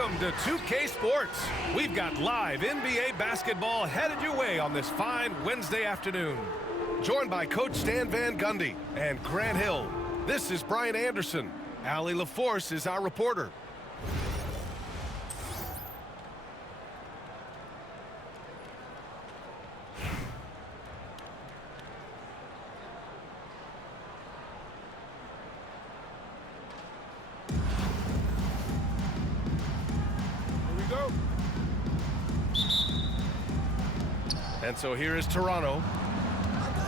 Welcome to 2K Sports. We've got live NBA basketball headed your way on this fine Wednesday afternoon. Joined by Coach Stan Van Gundy and Grant Hill. This is Brian Anderson. Allie LaForce is our reporter. And so here is Toronto.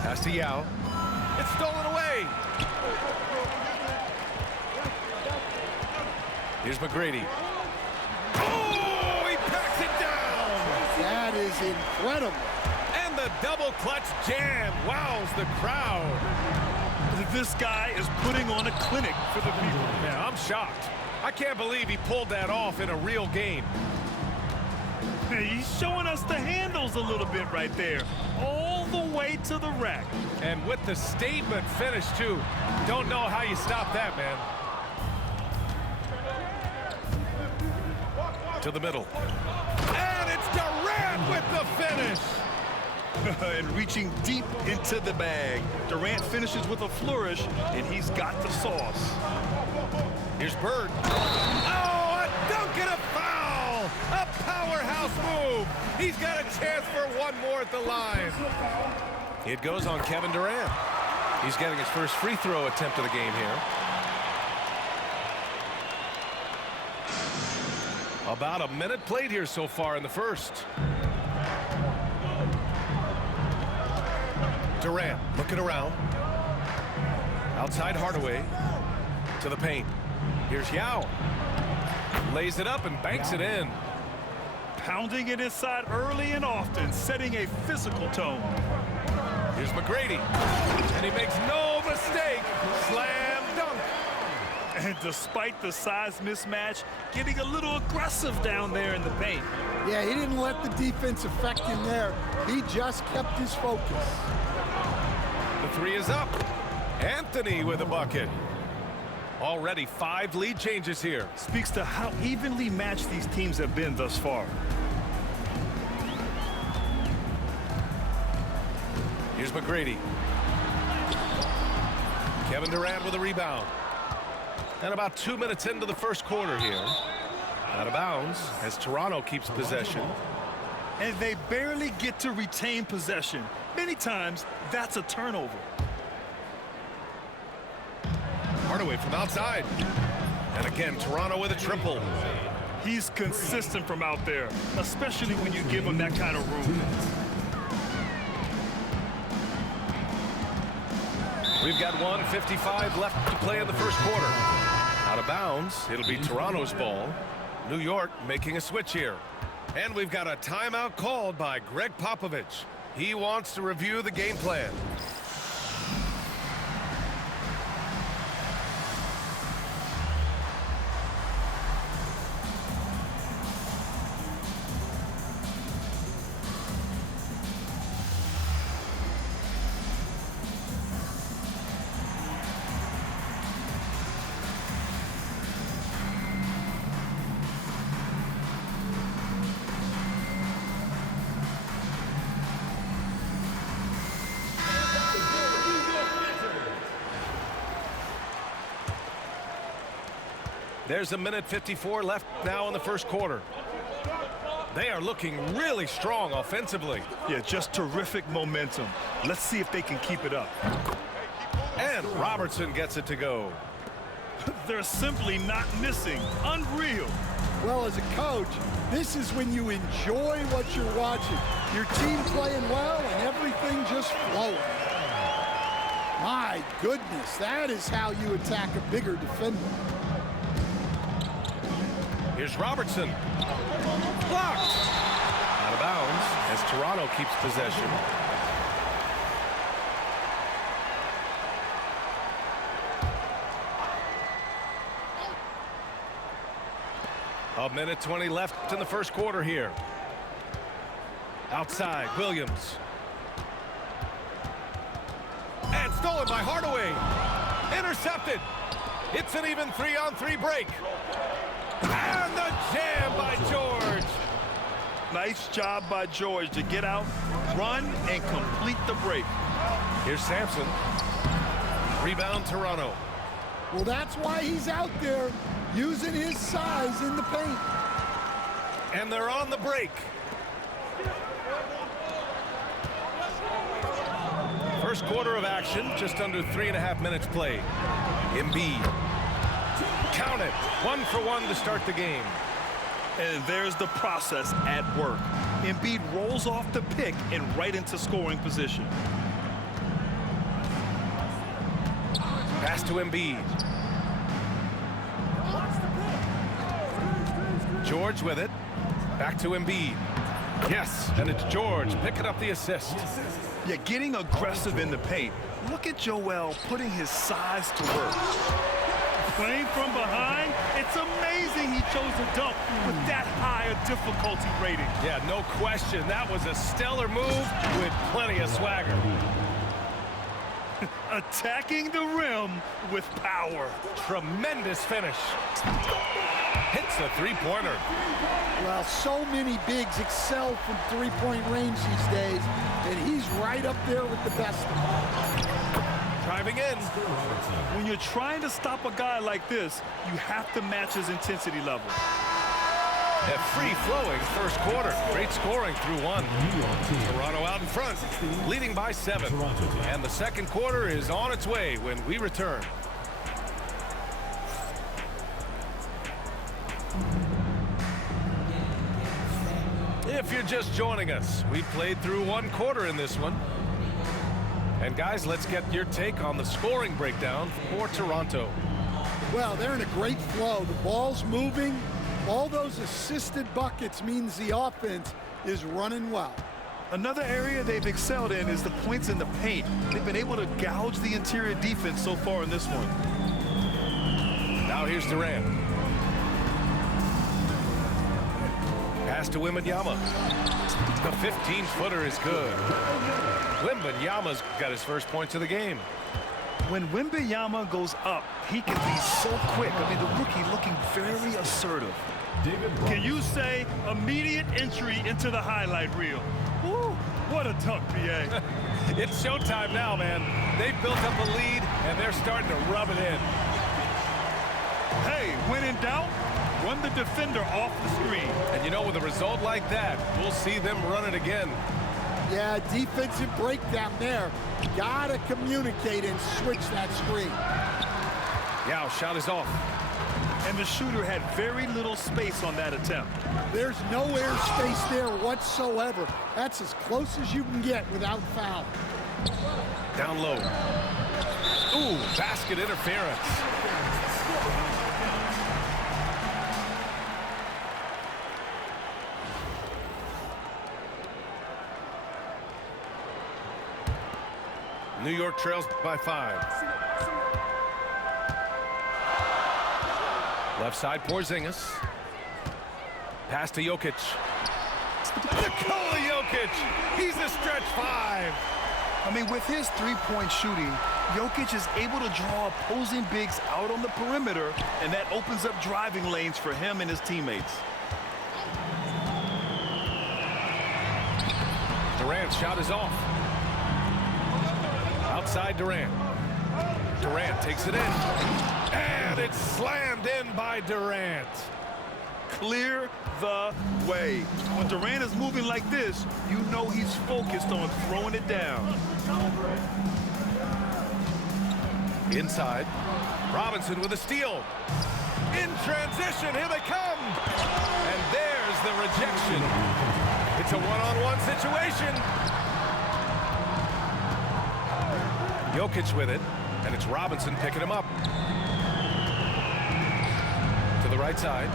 Pass to Yao. It's stolen away. Here's McGrady. Oh, he packs it down. That is incredible. And the double clutch jam wows the crowd. This guy is putting on a clinic for the people. Yeah, I'm shocked. I can't believe he pulled that off in a real game. He's showing us the handles a little bit right there. All the way to the rack. And with the statement finish, too. Don't know how you stop that, man. To the middle. And it's Durant with the finish. And reaching deep into the bag. Durant finishes with a flourish, and he's got the sauce. Here's Bird. Oh, a dunk and a foul! A powerhouse move. He's got a chance for one more at the line. It goes on Kevin Durant. He's getting his first free throw attempt of the game here. About a minute played here so far in the first. Durant looking around. Outside Hardaway. To the paint. Here's Yao. Lays it up and banks it in. Pounding it inside early and often, setting a physical tone. Here's McGrady. And he makes no mistake. Slam dunk. And despite the size mismatch, getting a little aggressive down there in the paint. Yeah, he didn't let the defense affect him there. He just kept his focus. The three is up. Anthony with a bucket. Already 5 lead changes here. Speaks to how evenly matched these teams have been thus far. Here's McGrady. Kevin Durant with a rebound. And about 2 minutes into the first quarter here. Out of bounds as Toronto keeps possession. And they barely get to retain possession. Many times, that's a turnover. Hardaway from outside. And again, Toronto with a triple. He's consistent from out there, especially when you give him that kind of room. We've got 1:55 left to play in the first quarter. Out of bounds, it'll be Toronto's ball. New York making a switch here. And we've got a timeout called by Greg Popovich. He wants to review the game plan. There's a minute 54 left now in the first quarter. They are looking really strong offensively. Yeah, just terrific momentum. Let's see if they can keep it up. And Robertson gets it to go. They're simply not missing. Unreal. Well, as a coach, this is when you enjoy what you're watching. Your team playing well and everything just flowing. My goodness, that is how you attack a bigger defender. Here's Robertson. Blocked. Out of bounds as Toronto keeps possession. A minute 20 left in the first quarter here. Outside, Williams. And stolen by Hardaway. Intercepted. It's an even 3-on-3 break. And the jam Nice job by George to get out, run, and complete the break. Here's Sampson. Rebound, Toronto. Well, that's why he's out there using his size in the paint. And they're on the break. First quarter of action, just under 3.5 minutes played. Embiid. Count it. 1 for 1 to start the game. And there's the process at work. Embiid rolls off the pick and right into scoring position. Pass to Embiid. George with it. Back to Embiid. Yes, and it's George picking up the assist. Yeah, getting aggressive in the paint. Look at Joel putting his size to work. Playing from behind, it's amazing he chose a dunk with that high a difficulty rating. Yeah, no question. That was a stellar move with plenty of swagger. Attacking the rim with power. Tremendous finish. Hits the three-pointer. Well, so many bigs excel from three-point range these days, and he's right up there with the best of them. Driving in. When you're trying to stop a guy like this, you have to match his intensity level. A free-flowing first quarter. Great scoring through 1. Toronto out in front, leading by 7. And the second quarter is on its way when we return. If you're just joining us, we played through 1 quarter in this one. And guys, let's get your take on the scoring breakdown for Toronto. Well, they're in a great flow. The ball's moving. All those assisted buckets means the offense is running well. Another area they've excelled in is the points in the paint. They've been able to gouge the interior defense so far in this one. Now here's Durant. Pass to Wembanyama. The 15-footer is good. Wembanyama's got his first points of the game. When Wembanyama goes up, he can be so quick. I mean, the rookie looking very assertive. Can you say immediate entry into the highlight reel? Woo, what a dunk, BA. It's showtime now, man. They've built up a lead, and they're starting to rub it in. Hey, when in doubt, run the defender off the screen. And you know, with a result like that, we'll see them run it again. Yeah, defensive breakdown there. Gotta communicate and switch that screen. Yao, shot is off. And the shooter had very little space on that attempt. There's no air space there whatsoever. That's as close as you can get without foul. Down low. Ooh, basket interference. New York trails by 5. Left side, Porzingis. Pass to Jokic. Nikola Jokic. He's a stretch 5. I mean, with his three-point shooting, Jokic is able to draw opposing bigs out on the perimeter, and that opens up driving lanes for him and his teammates. Durant's shot is off. Outside Durant. Durant takes it in. And it's slammed in by Durant. Clear the way. When Durant is moving like this, you know he's focused on throwing it down. Inside. Robinson with a steal. In transition, here they come. And there's the rejection. It's a one-on-one situation. Jokic with it, and it's Robinson picking him up. To the right side.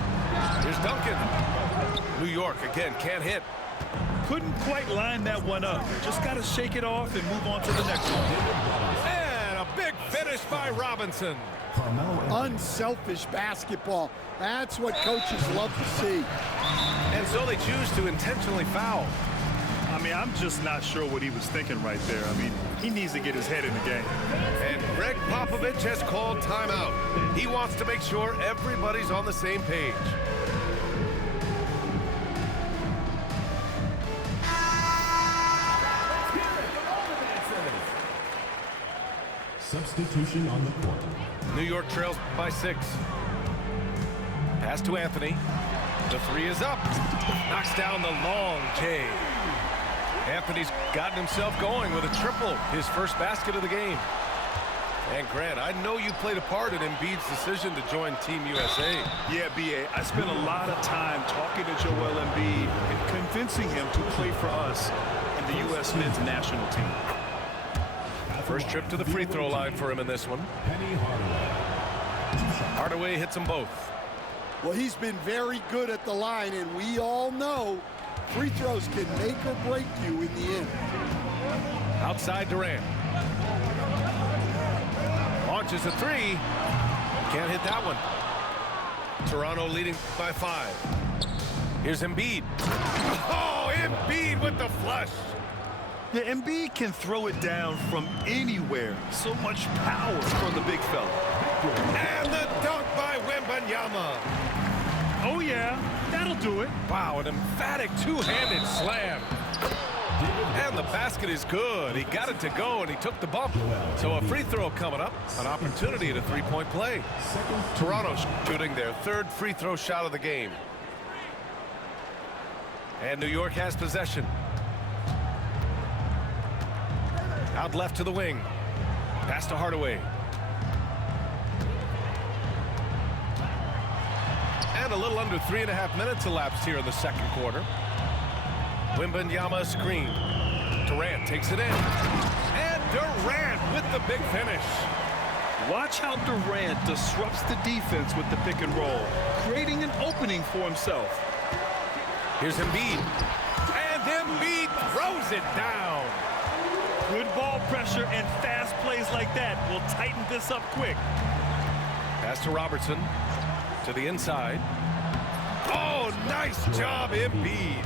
Here's Duncan. New York, again, can't hit. Couldn't quite line that one up. Just got to shake it off and move on to the next one. And a big finish by Robinson. Unselfish basketball. That's what coaches love to see. And so they choose to intentionally foul. I mean, I'm just not sure what he was thinking right there. I mean, he needs to get his head in the game. And Greg Popovich has called timeout. He wants to make sure everybody's on the same page. Substitution on the court. New York trails by 6. Pass to Anthony. The 3 is up. Knocks down the long J. Anthony's gotten himself going with a triple, his first basket of the game. And Grant, I know you played a part in Embiid's decision to join Team USA. Yeah, B.A., I spent a lot of time talking to Joel Embiid and convincing him to play for us in the U.S. men's national team. First trip to the free throw line for him in this one. Penny Hardaway. Hardaway hits them both. Well, he's been very good at the line, and we all know free throws can make or break you in the end. Outside Durant. Launches a 3. Can't hit that one. Toronto leading by 5. Here's Embiid. Oh, Embiid with the flush. Yeah, Embiid can throw it down from anywhere. So much power for the big fella. And the dunk by Wembanyama. Oh, yeah, that'll do it. Wow, an emphatic two-handed slam. And the basket is good. He got it to go, and he took the bump. So a free throw coming up, an opportunity at a three-point play. Toronto shooting their 3rd free throw shot of the game. And New York has possession. Out left to the wing. Pass to Hardaway. And a little under 3.5 minutes elapsed here in the second quarter. Wembanyama screen. Durant takes it in. And Durant with the big finish. Watch how Durant disrupts the defense with the pick and roll, creating an opening for himself. Here's Embiid. And Embiid throws it down. Good ball pressure and fast plays like that will tighten this up quick. Pass to Robertson. To the inside. Oh, nice job, Embiid.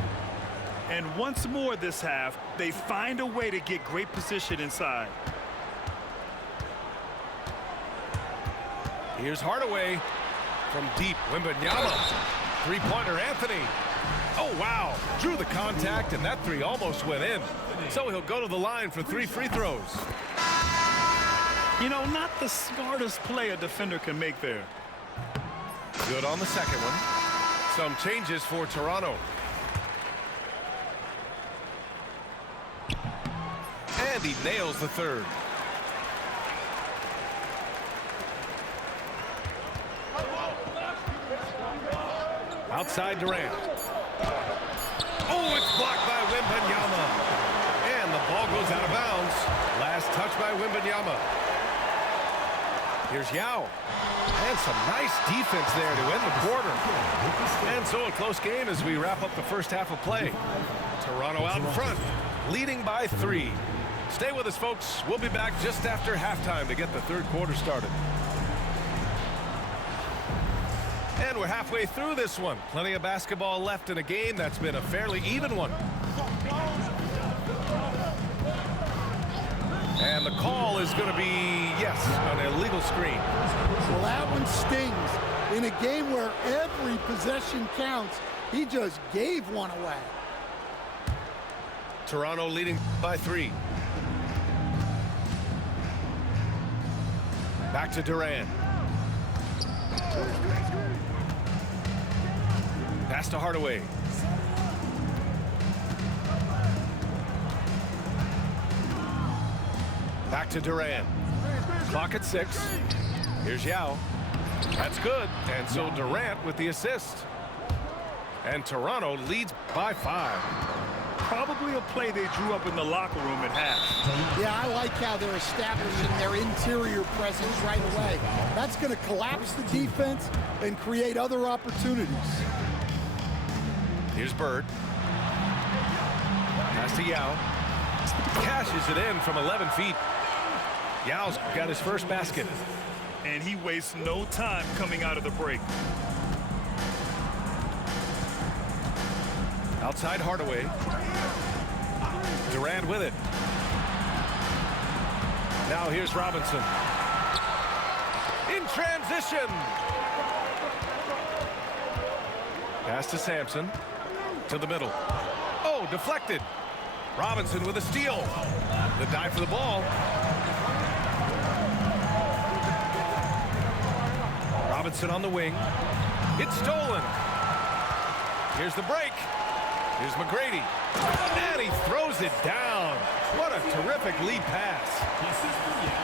And once more this half, they find a way to get great position inside. Here's Hardaway from deep. Wembanyama. Three-pointer Anthony. Oh, wow. Drew the contact, and that 3 almost went in. So he'll go to the line for 3 free throws. You know, not the smartest play a defender can make there. Good on the second one. Some changes for Toronto. And he nails the 3rd. Outside Durant. Oh, it's blocked by Wembanyama. And the ball goes out of bounds. Last touch by Wembanyama. Here's Yao. And some nice defense there to end the quarter. And so a close game as we wrap up the first half of play. Toronto out in front, leading by 3. Stay with us, folks. We'll be back just after halftime to get the third quarter started. And we're halfway through this one. Plenty of basketball left in a game that's been a fairly even one. And the call is going to be, yes, an illegal screen. Well, that one stings. In a game where every possession counts, he just gave one away. Toronto leading by 3. Back to Durant. Pass to Hardaway. Back to Durant. Clock at 6. Here's Yao. That's good. And so Durant with the assist. And Toronto leads by 5. Probably a play they drew up in the locker room at half. Yeah, I like how they're establishing their interior presence right away. That's going to collapse the defense and create other opportunities. Here's Bird. Pass to Yao. Cashes it in from 11 feet. Yao's got his first basket. And he wastes no time coming out of the break. Outside Hardaway. Durant with it. Now here's Robinson. In transition. Pass to Sampson. To the middle. Oh, deflected. Robinson with a steal. The dive for the ball. Robinson on the wing. It's stolen. Here's the break. Here's McGrady. And he throws it down. What a terrific lead pass.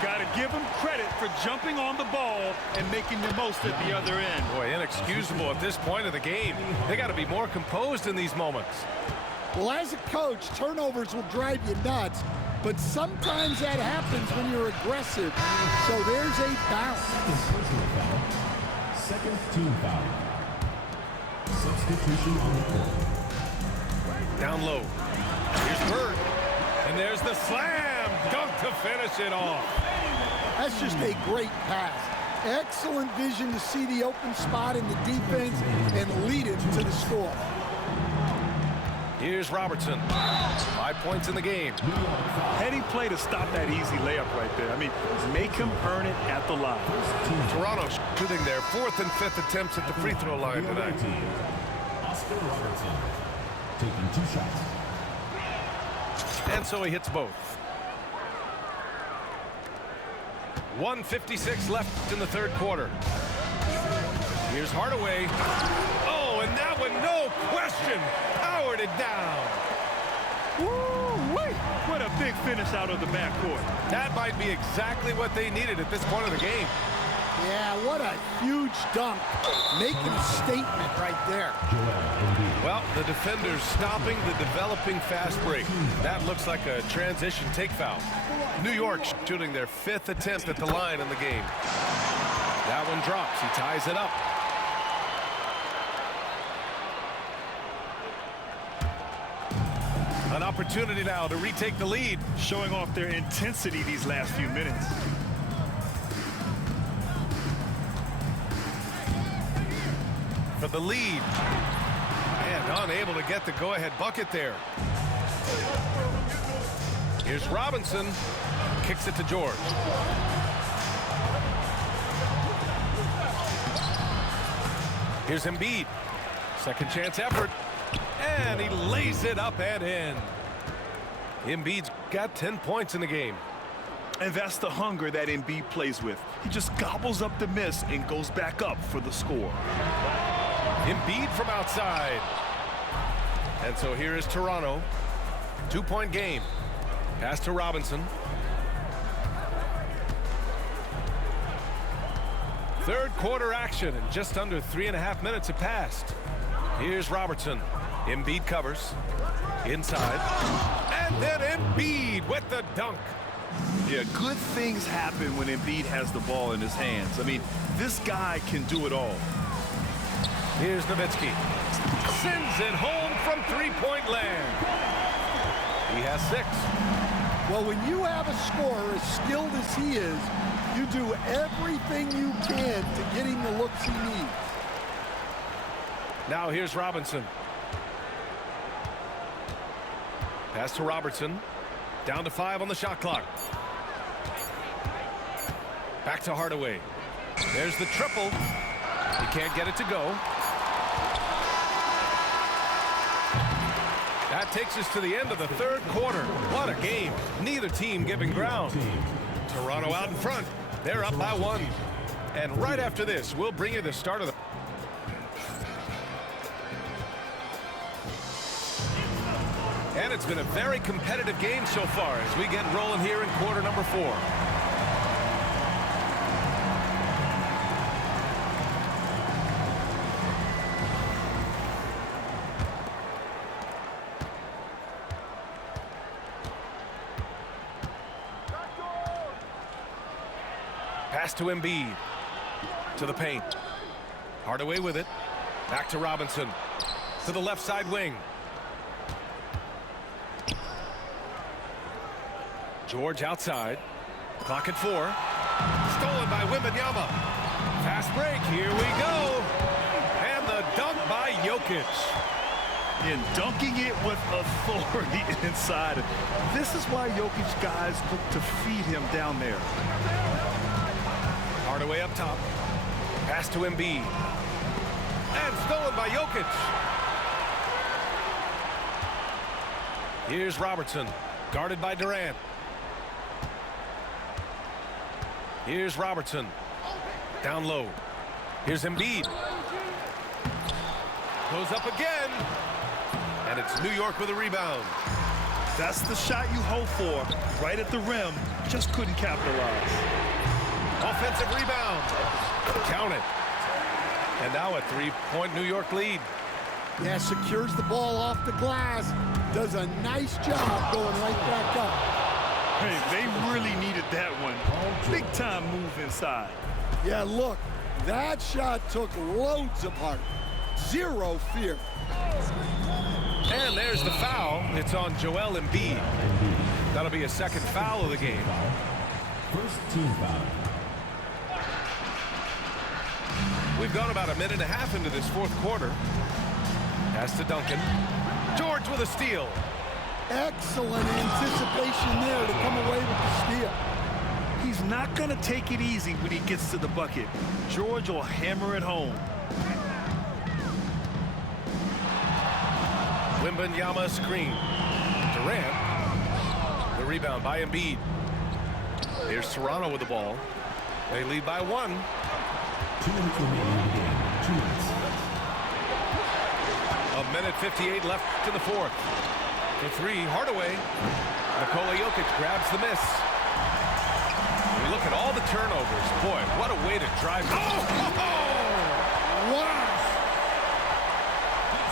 Got to give him credit for jumping on the ball and making the most at the other end. Boy, inexcusable at this point of the game. They got to be more composed in these moments. Well, as a coach, turnovers will drive you nuts, but sometimes that happens when you're aggressive. So there's a bounce. Personal foul. Second team foul. Substitution on the court. Down low. Here's Bird. And there's the slam dunk to finish it off. That's just a great pass. Excellent vision to see the open spot in the defense and lead it to the score. Here's Robertson. 5 points in the game. Heady play to stop that easy layup right there. I mean, make him earn it at the line. Toronto shooting their 4th and 5th attempts at the free throw line tonight. Oscar Robertson taking 2 shots. And so he hits both. 1:56 left in the third quarter. Here's Hardaway. Oh, and that one, no question, powered it down. Woo-wee! What a big finish out of the backcourt. That might be exactly what they needed at this point of the game. Yeah, what a huge dunk. Making a statement right there. Well, the defenders stopping the developing fast break. That looks like a transition take foul. New York shooting their 5th attempt at the line in the game. That one drops. He ties it up. An opportunity now to retake the lead. Showing off their intensity these last few minutes. For the lead. And unable to get the go-ahead bucket there. Here's Robinson. Kicks it to George. Here's Embiid. Second chance effort. And he lays it up and in. Embiid's got 10 points in the game. And that's the hunger that Embiid plays with. He just gobbles up the miss and goes back up for the score. Embiid from outside. And so here is Toronto. 2-point game. Pass to Robinson. Third quarter action, and just under 3.5 minutes have passed. Here's Robertson. Embiid covers. Inside. And then Embiid with the dunk. Yeah, good things happen when Embiid has the ball in his hands. I mean, this guy can do it all. Here's Nowitzki. Sends it home from three-point land. He has 6. Well, when you have a scorer as skilled as he is, you do everything you can to get him the looks he needs. Now here's Robinson. Pass to Robertson. Down to 5 on the shot clock. Back to Hardaway. There's the triple. He can't get it to go. That takes us to the end of the third quarter. What a game. Neither team giving ground. Toronto out in front. They're up by 1. And right after this, we'll bring you the start of the... And it's been a very competitive game so far as we get rolling here in quarter number 4. Pass to Embiid. To the paint. Hardaway with it. Back to Robinson. To the left side wing. George outside. Clock at 4. Stolen by Wembanyama. Fast break. Here we go. And the dunk by Jokic. And dunking it with authority inside. This is why Jokic guys look to feed him down there. Hardaway up top. Pass to Embiid. And stolen by Jokic. Here's Robertson. Guarded by Durant. Here's Robertson. Down low. Here's Embiid. Goes up again. And it's New York with a rebound. That's the shot you hope for. Right at the rim. Just couldn't capitalize. Offensive rebound. Count it. And now a three-point New York lead. Yeah, secures the ball off the glass. Does a nice job going right back up. Hey, they really needed that one. Big time move inside. Yeah, look, that shot took loads of heart. Zero fear. And there's the foul. It's on Joel Embiid. That'll be a second foul of the game. First team foul. We've gone about a minute and a half into this fourth quarter. Pass to Duncan. George with a steal. Excellent anticipation there to come away with the steal. He's not going to take it easy when he gets to the bucket. George will hammer it home. Wembanyama screen. Durant. The rebound by Embiid. Here's Toronto with the ball. They lead by 1. 2 minutes remaining in the game. 2 minutes. A minute 58 left to the fourth. For 3, Hardaway. Nikola Jokic grabs the miss. We look at all the turnovers. Boy, what a way to drive. Wow!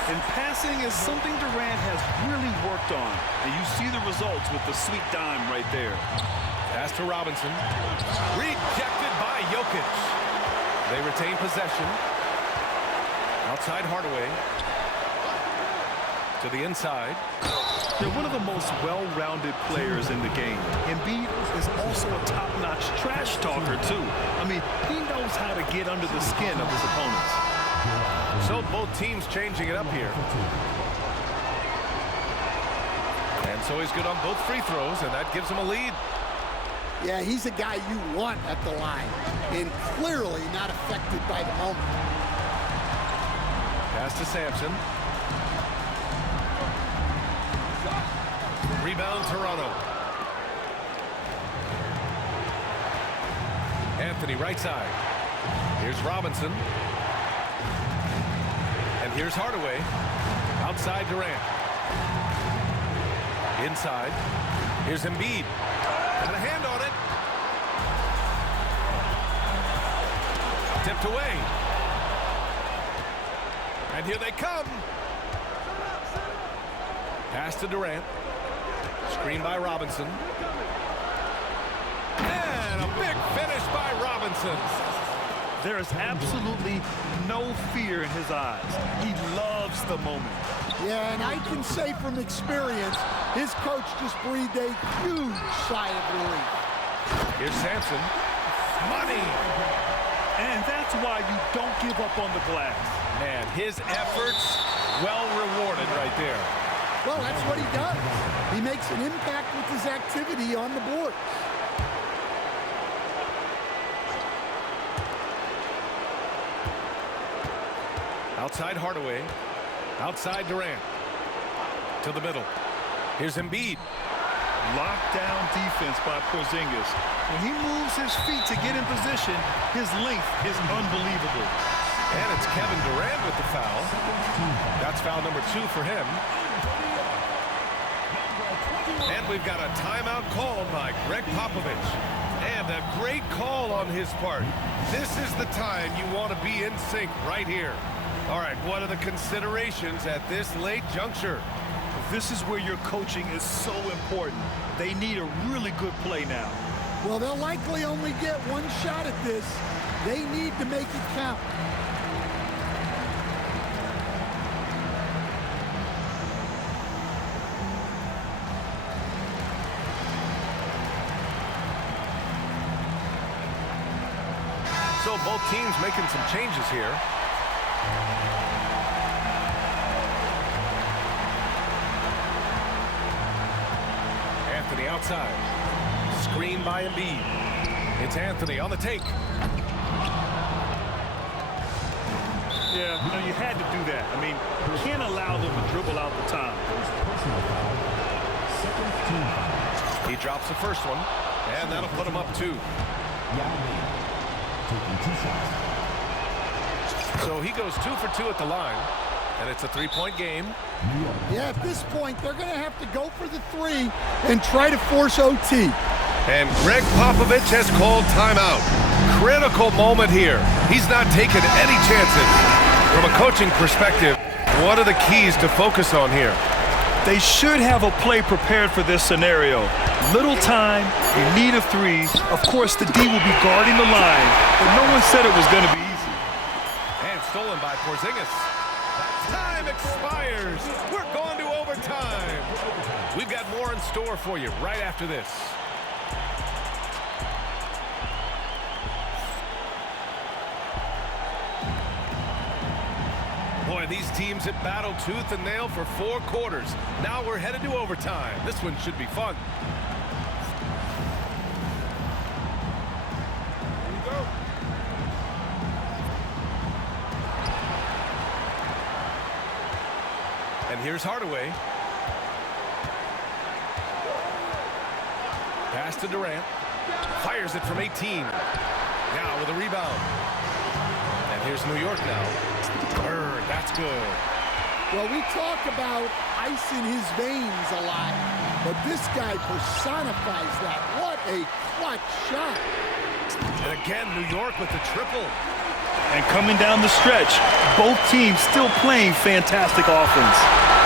And passing is something Durant has really worked on. And you see the results with the sweet dime right there. Pass to Robinson. Rejected by Jokic. They retain possession. Outside Hardaway. To the inside. They're one of the most well-rounded players in the game. Embiid is also a top-notch trash talker, too. I mean, he knows how to get under the skin of his opponents. So both teams changing it up here. And so he's good on both free throws, and that gives him a lead. Yeah, he's a guy you want at the line, and clearly not affected by the moment. Pass to Sampson. Rebound, Toronto. Anthony, right side. Here's Robinson. And here's Hardaway. Outside Durant. Inside. Here's Embiid. Got a hand on it. Tipped away. And here they come. Pass to Durant. Screen by Robinson. And a big finish by Robinson. There is absolutely no fear in his eyes. He loves the moment. Yeah, and I can say from experience, his coach just breathed a huge sigh of relief. Here's Sampson. Money. And that's why you don't give up on the glass. Man, his efforts well rewarded right there. Well, that's what he does. He makes an impact with his activity on the board. Outside Hardaway. Outside Durant. To the middle. Here's Embiid. Lockdown defense by Porzingis. When he moves his feet to get in position, his length is unbelievable. And it's Kevin Durant with the foul. That's foul number 2 for him. And we've got a timeout called by Greg Popovich. And a great call on his part. This is the time you want to be in sync right here. All right, what are the considerations at this late juncture? This is where your coaching is so important. They need a really good play now. Well, they'll likely only get one shot at this. They need to make it count. So both teams making some changes here. Anthony outside. Screen by Embiid. It's Anthony on the take. Yeah, you had to do that. I mean, you can't allow them to dribble out the time. Personal foul. Second team foul. He drops the first one, and that'll put him up 2. Yao Ming taking 2 shots. So he goes 2 for 2 at the line, and it's a 3-point game. Yeah, at this point, they're going to have to go for the 3 and try to force OT. And Greg Popovich has called timeout. Critical moment here. He's not taking any chances. From a coaching perspective, what are the keys to focus on here? They should have a play prepared for this scenario. Little time, you need a 3. Of course, the D will be guarding the line, but no one said it was going to be easy. And stolen by Porzingis. Time expires. We're going to overtime. We've got more in store for you right after this. Boy, these teams have battled tooth and nail for 4 quarters. Now we're headed to overtime. This one should be fun. Here we go. And here's Hardaway. Pass to Durant. Fires it from 18. Now with a rebound. And here's New York now. Bird, that's good. Well, we talk about ice in his veins a lot, but this guy personifies that. What a clutch shot. And again, New York with the triple. And coming down the stretch, both teams still playing fantastic offense.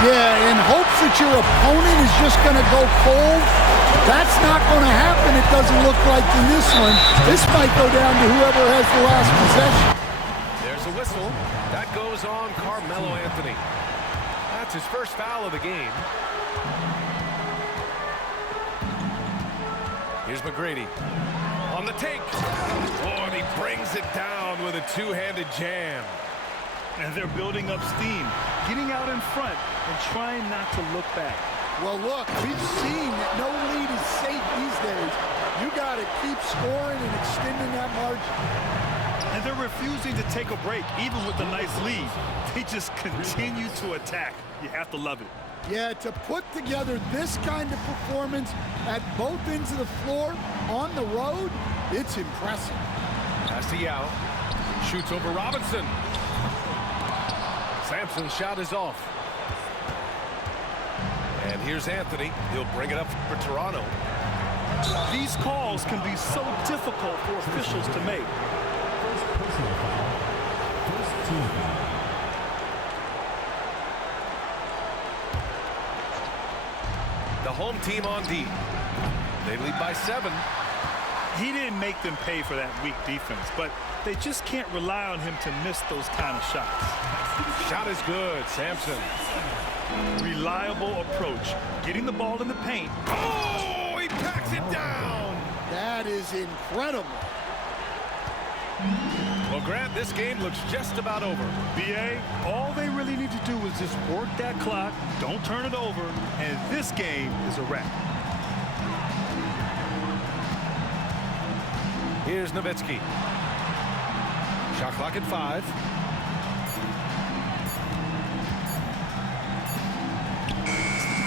Yeah, in hopes that your opponent is just going to go cold. That's not going to happen, it doesn't look like in this one. This might go down to whoever has the last possession. There's a whistle. That goes on Carmelo Anthony. That's his first foul of the game. Here's McGrady. On the take. Oh, and he brings it down with a two-handed jam. And they're building up steam, getting out in front and trying not to look back. Well, look, we've seen that no lead is safe these days. You got to keep scoring and extending that margin. And they're refusing to take a break, even with a nice lead. They just continue to attack. You have to love it. Yeah, to put together this kind of performance at both ends of the floor on the road, it's impressive. Pass to Yao. Shoots over Robinson. Sampson's shot is off. And here's Anthony. He'll bring it up for Toronto. These calls can be so difficult for officials to make. Personal foul. First team foul. The home team on D. They lead by 7. He didn't make them pay for that weak defense, but they just can't rely on him to miss those kind of shots. Shot is good, Sampson. Reliable approach, getting the ball in the paint. Oh, he packs it down. That is incredible. Well, Grant, this game looks just about over. BA, all they really need to do is just work that clock, don't turn it over, and this game is a wrap. Here's Nowitzki. Shot clock at 5.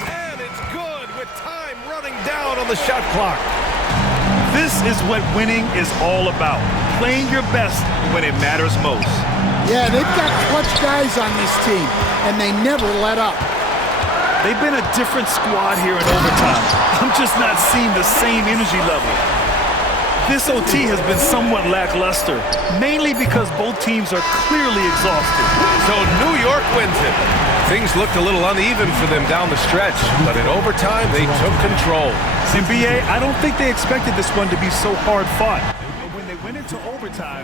And it's good with time running down on the shot clock. This is what winning is all about. Playing your best when it matters most. Yeah, they've got clutch guys on this team, and they never let up. They've been a different squad here in overtime. I'm just not seeing the same energy level. This OT has been somewhat lackluster, mainly because both teams are clearly exhausted. So New York wins it. Things looked a little uneven for them down the stretch, but in overtime, they took control. NBA, I don't think they expected this one to be so hard fought. But when they went into overtime,